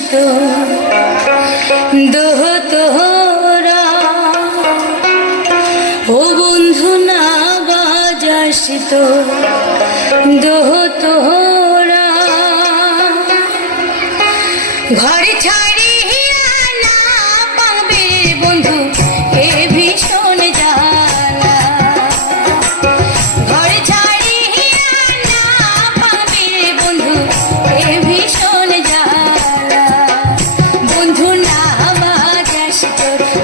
বাজাসিত দোহ তোহরা ও বন্ধু না বাজাসিত দোহ তোহরা ঘর ছাড়িয়া না পাবে বন্ধু এ ভীষণ জ্বালা ঘর ছাড়িয়া না পাবে বন্ধু এ ভীষণ জ্বালা বন্ধু না বাজাসিত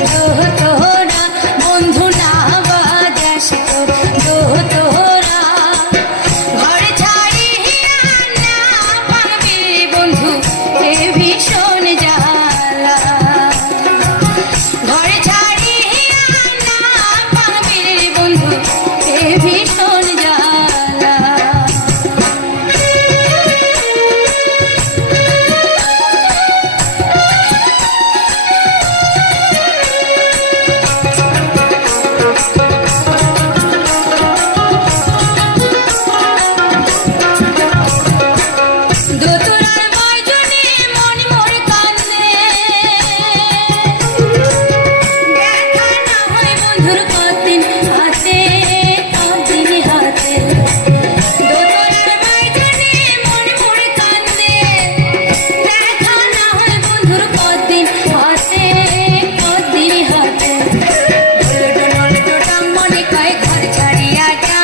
দোহ তোহরা বন্ধু না বাজাসিত দোহ তোহরা ঘর ছাড়িয়া না পাবে বন্ধু এ ভীষণ জ্বালা ঘর ছাড়িয়া না পাবে বন্ধু এ ভীষণ জ্বালা দোতলার বয়জনে মন মোর কান্দে দেখা না হয় বন্ধুর কতদিন হাতে কতদিন হাতে দোতলার বয়জনে মন মোর কান্দে দেখা না হয় বন্ধুর কতদিন হাতে কতদিন হাতে ডোটা মনে কয় ঘর ছাড়িয়া যা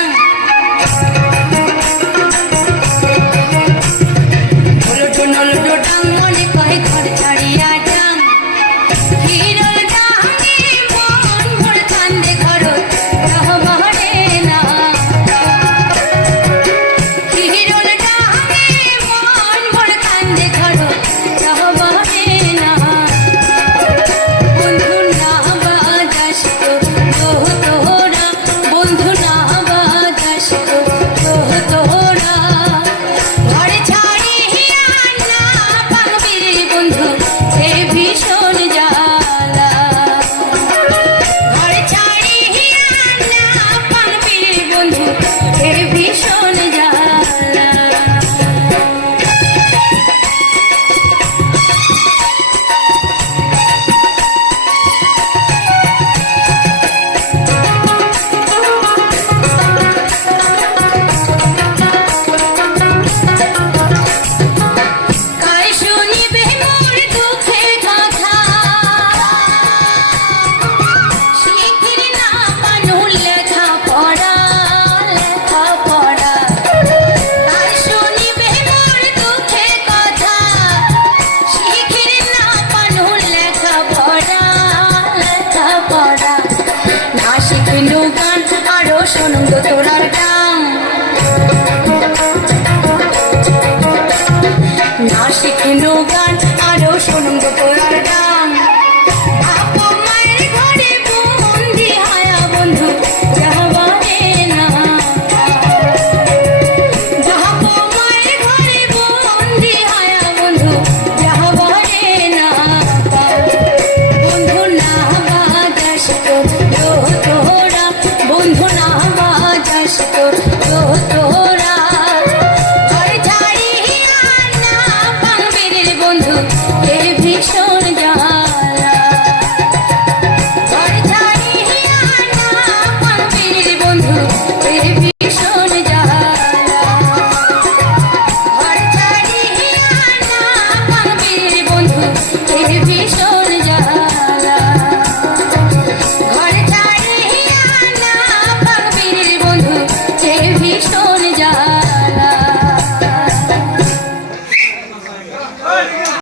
নলটো ডাঙ্গনে কয় ঘর ছাড়িয়া যাম হিরল ডাঙ্গে মন ভোর কান্দে ঘর রহমরে না হিরল ডাঙ্গে মন ভোর কান্দে ঘর রহমরে না বন্ধু না বাজাসিত দোহ তোহরা বন্ধু না বাজাসিত দোহ তোহরা ঘর ছাড়িয়া না পাবে বন্ধু এ ভীষণ জ্বালা ঘর ছাড়িয়া না পাবে বন্ধু এ ভীষণ জ্বালা কাই শুনিবে মোর দুঃখের কথা শিখির না পানু লেখা পড়া কাই শুনিবে মোর দুঃখের কথা শিখির না পানু লেখা পড়া না শিখনু গান আরো শোনো তোরা